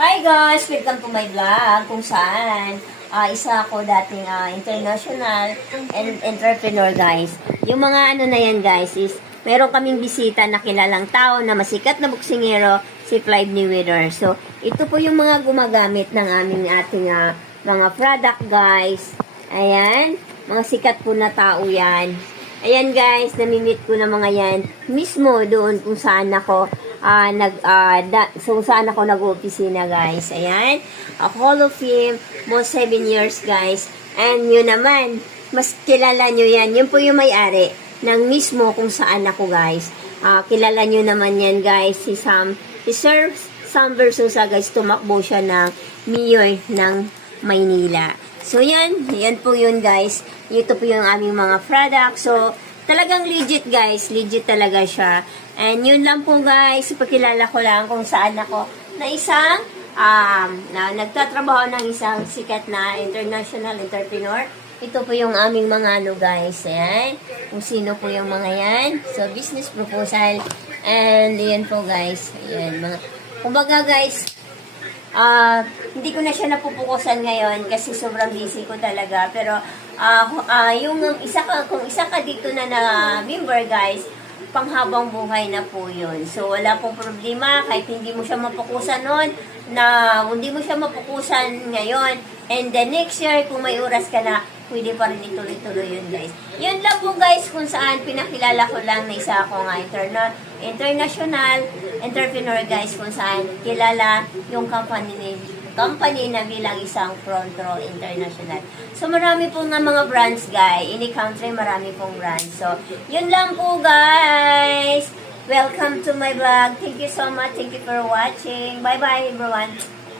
Hi guys! Welcome to my vlog kung saan isa ako dating international entrepreneur guys. Yung mga ano na yan guys is meron kaming bisita na kilalang tao na masikat na buksingero, si Clyde Mayweather. So, ito po yung mga gumagamit ng ating mga product guys. Ayan, mga sikat po na tao yan. Ayan guys, namimit ko na mga yan mismo doon kung saan ako saan ako nag-opisina guys. Ayan, Hall of Fame, most 7 years guys. And yun naman, mas kilala nyo yan. Yun po yung may-ari ng mismo kung saan ako guys. Kilala nyo naman yan guys, si Sir Sam Versosa guys, tumakbo siya ng mayor ng Maynila. So yan po yun guys. Ito po yung aming mga product. So, talagang legit guys, legit talaga siya. And yun lang po guys, ipakilala ko lang kung saan ako na isang nagtatrabaho ng isang sikat na international entrepreneur. Ito po yung aming mga ano guys, ayan, kung sino po yung mga yan. So, business proposal. And yan po guys, ayan, kumbaga guys, hindi ko na siya napupukusan ngayon kasi sobrang busy ko talaga. Pero, kung isa ka dito na member guys, panghabang buhay na po yun. So, wala pong problema kahit hindi mo siya mapukusan noon, hindi mo siya mapukusan ngayon. And the next year, kung may oras ka na, pwede pa rin ituloy-tuloy yun guys. Yun lang po guys kung saan pinakilala ko lang na isa akong international entrepreneur guys, kung saan kilala yung company na bilang isang front row international. So, marami pong mga brands, guys. Any country, marami pong brands. So, yun lang po, guys. Welcome to my vlog. Thank you so much. Thank you for watching. Bye-bye, everyone.